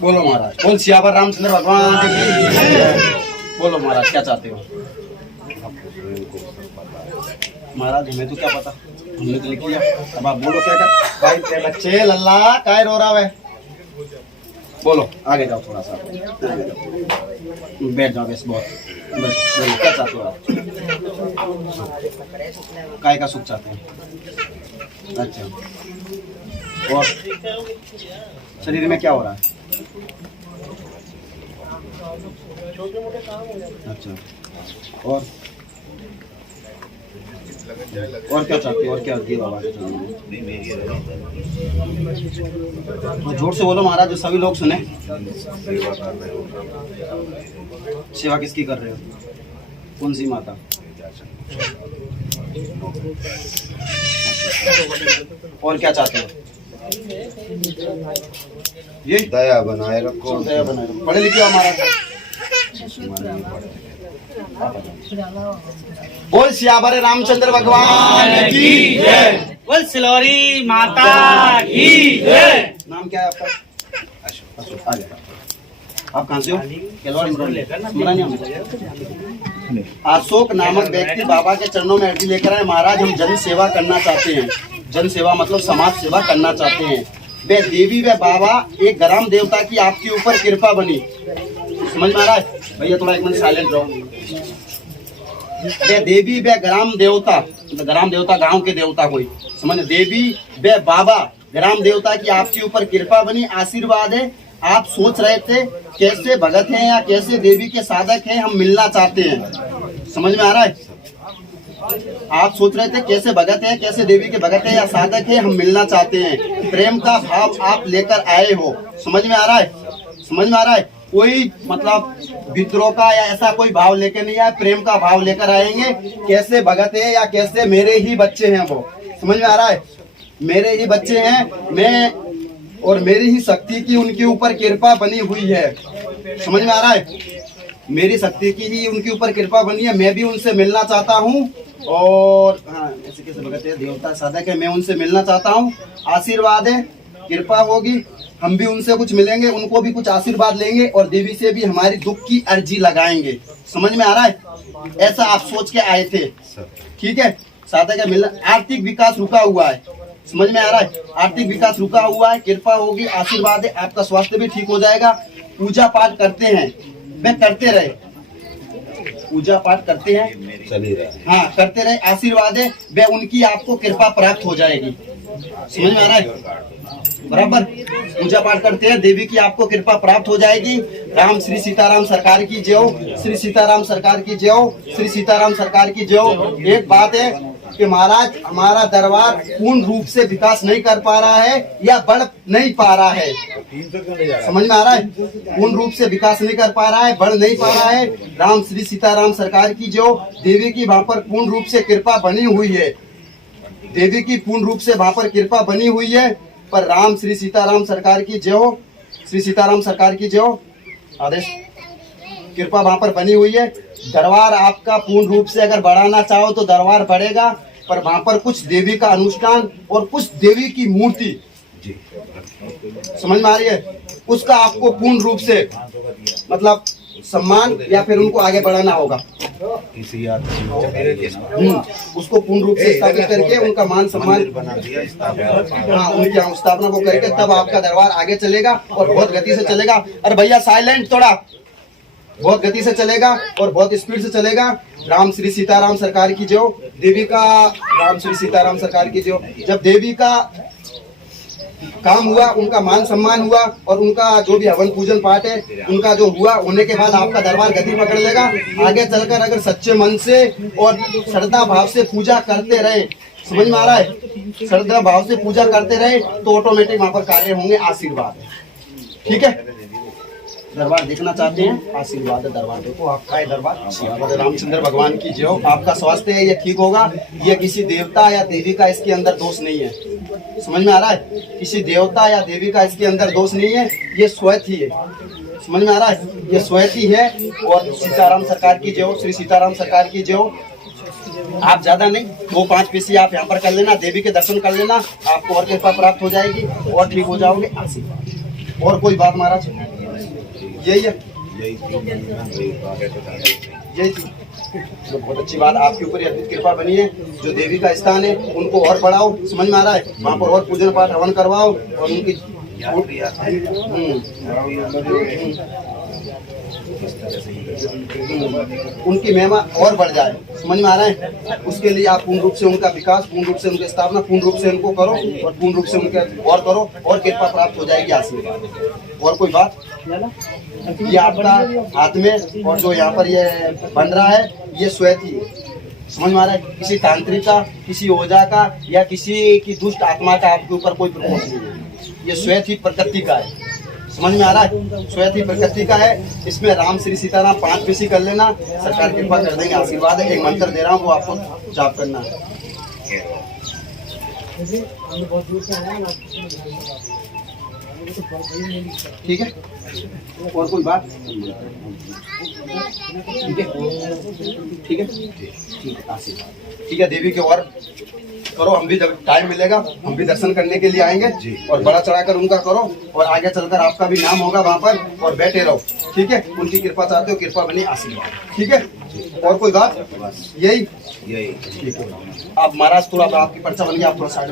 बोलो महाराज, बोल सियावर रामचंद्र भगवान की जय। बोलो महाराज, क्या चाहते हो? महाराज हमें तो क्या पता, हमने तो लिख लिया। अब आप बोलो क्या क्या। भाई तेरे बच्चे लल्ला काय रो रहा है? बोलो, आगे जाओ थोड़ा सा, बैठ जाओ बस। बहुत बोलो क्या चाहते हो आप? काय का सुख चाहते हैं? अच्छा, और शरीर में क्या हो रहा है? अच्छा, और क्या चाहते हो? और क्या दिए बाबा? तो जोर से बोलो महाराज, जो सभी लोग सुने। सेवा किसकी कर रहे हो? कौन सी माता? और क्या चाहते हो? ये दया बनाए रखो। दया बनाए रखो। पढ़े लिखे हो महाराज? बोल सियावर रामचंद्र भगवान की जय। बोल सिलोरी माता की जय। नाम क्या है आपका? अशोक। आ जाओ। आप कहाँ से हो? अशोक नामक व्यक्ति बाबा के चरणों में अर्जी लेकर आए। महाराज हम जन सेवा करना चाहते हैं। जन सेवा मतलब समाज सेवा करना चाहते हैं। वे देवी व बाबा एक ग्राम देवता की आपके ऊपर कृपा बनी। समझ महाराज? भैया थोड़ा एक मिनट साइलेंट रहो। वे देवी व ग्राम देवता गांव के देवता कोई समझ। देवी व बाबा ग्राम देवता की आपके ऊपर कृपा बनी, आशीर्वाद है। आप सोच रहे थे कैसे भगत हैं या कैसे देवी के साधक हैं, हम मिलना चाहते हैं। समझ में आ रहा है? आप सोच रहे थे कैसे भगत हैं, कैसे देवी के भगत हैं या साधक हैं, हम मिलना चाहते हैं। प्रेम का भाव आप लेकर आए हो। समझ में आ रहा है? समझ में आ रहा है? कोई मतलब विद्रोह का या ऐसा कोई भाव लेकर नहीं आए, प्रेम का भाव लेकर आएंगे। कैसे भगत है या कैसे मेरे ही बच्चे हैं वो। समझ में आ रहा है? मेरे ही बच्चे हैं मैं, और मेरी ही शक्ति की उनके ऊपर कृपा बनी हुई है। समझ में आ रहा है? मेरी शक्ति की ही उनके ऊपर कृपा बनी है। मैं भी उनसे मिलना चाहता हूँ। और हाँ, ऐसे कैसे भगत है, देवता साधक है, मैं उनसे मिलना चाहता हूँ। आशीर्वाद है, कृपा होगी, हम भी उनसे कुछ मिलेंगे, उनको भी कुछ आशीर्वाद लेंगे और देवी से भी हमारी दुख की अर्जी लगाएंगे। समझ में आ रहा है? ऐसा आप सोच के आए थे, ठीक है? साधक है, मिलना। आर्थिक विकास रुका हुआ है। समझ में आ रहा है? आर्थिक विकास रुका हुआ है, कृपा होगी, आशीर्वाद है, आपका स्वास्थ्य भी ठीक हो जाएगा। पूजा पाठ करते हैं, वे करते रहे। पूजा पाठ करते हैं, चली रहा। हाँ करते रहे, आशीर्वाद है, वे उनकी आपको कृपा प्राप्त हो जाएगी। समझ में आ रहा है? बराबर पूजा पाठ करते हैं, देवी की आपको कृपा प्राप्त हो जाएगी। राम श्री सीताराम सरकार की जय हो। श्री सीताराम सरकार की जय हो। श्री सीताराम सरकार की जय हो। एक बात है कि महाराज हमारा दरबार पूर्ण रूप से विकास नहीं कर पा रहा है या बढ़ नहीं पा रहा है। समझ में आ रहा है? पूर्ण रूप से विकास नहीं कर पा रहा है, बढ़ नहीं पा रहा है। राम श्री सीताराम सरकार की जय हो। देवी की वहाँ पर पूर्ण रूप से कृपा बनी हुई है। देवी की पूर्ण रूप से वहाँ पर कृपा बनी हुई है। पर राम श्री सीताराम सरकार की जय हो। श्री सीताराम सरकार की जय हो। आदेश कृपा वहाँ पर बनी हुई है। दरबार आपका पूर्ण रूप से अगर बढ़ाना चाहो तो दरबार बढ़ेगा, पर वहाँ पर कुछ देवी का अनुष्ठान और कुछ देवी की मूर्ति, समझ में आ रही है, उसका आपको पूर्ण रूप से मतलब सम्मान या फिर उनको आगे बढ़ाना होगा। उसको पूर्ण रूप से स्थापित करके उनका मान सम्मान हाँ उनकी स्थापना को करके तब आपका दरबार आगे चलेगा और बहुत गति से चलेगा। अरे भैया साइलेंट थोड़ा, बहुत गति से चलेगा और बहुत स्पीड से चलेगा। राम श्री सीताराम सरकार की जय हो। देवी का राम श्री सीताराम सरकार की जय हो। जब देवी का काम हुआ, उनका मान सम्मान हुआ और उनका जो भी हवन पूजन पाठ है उनका जो हुआ, होने के बाद आपका दरबार गति पकड़ लेगा। आगे चलकर अगर सच्चे मन से और श्रद्धा भाव से पूजा करते रहे, समझ में आ रहा है, श्रद्धा भाव से पूजा करते रहे तो ऑटोमेटिक वहाँ पर कार्य होंगे। आशीर्वाद है, ठीक है? दरबार देखना चाहते हैं, आशीर्वाद है दरबार। देखो आपका है दरबार। आशीर्वाद रामचंद्र भगवान की जय हो। आपका स्वास्थ्य है, ये ठीक होगा। ये किसी देवता या देवी का इसके अंदर दोष नहीं है, समझ में आ रहा है? किसी देवता या देवी का इसके अंदर दोष नहीं है, ये स्वयं ही है, समझ में आ रहा है? ये स्वयं ही है। और सीताराम सरकार की जय हो, श्री सीताराम सरकार की जय हो। आप ज्यादा नहीं, 2-5 पीसी आप यहाँ पर कर लेना, देवी के दर्शन कर लेना, आपको और कृपा प्राप्त हो जाएगी और ठीक हो जाओगे। आशीर्वाद। और कोई बात महाराज? यही है, यही थी। तो बहुत अच्छी बात, आपके ऊपर ये अद्भुत कृपा बनी है। जो देवी का स्थान है उनको और बढ़ाओ, समझ में आ रहा है? वहाँ पर और पूजन पाठ हवन करवाओ और उनकी उनकी महिमा और बढ़ जाए, समझ में आ रहा है? उसके लिए आप पूर्ण रूप से उनका विकास, पूर्ण रूप से उनकी स्थापना, पूर्ण रूप से उनको करो और पूर्ण रूप से उनके और करो और कृपा प्राप्त हो जाएगी। आशीर्वाद। और कोई बात? ये आपका हाथ में और जो यहाँ पर ये बन रहा है, ये श्वेत ही है, समझ में आ रहा है? किसी तांत्रिक का, किसी ओझा का या किसी की दुष्ट आत्मा का आपके ऊपर कोई प्रकोप नहीं है। ये श्वेत ही प्रकृति का है, समझ में आ रहा है? श्वेत ही प्रकृति का है। इसमें राम श्री सीताराम 5 पीसी कर लेना, सरकार कृपा कर देंगे। आशीर्वाद है। एक मंत्र दे रहा हूँ, वो आपको जाप करना है। ठीक है? और कोई बात? ठीक है, ठीक है, ठीक है। आशीर्वाद। ठीक है, देवी के और करो, हम भी जब टाइम मिलेगा हम भी दर्शन करने के लिए आएंगे और बड़ा चढ़ाकर उनका करो और आगे चलकर आपका भी नाम होगा वहाँ पर और बैठे रहो। ठीक है? उनकी कृपा चाहते हो, कृपा बनी, आशीर्वाद। ठीक है? और कोई बात? यही ठीक है। आप महाराज थोड़ा आपकी पर्चा बन गया, आप थोड़ा साइड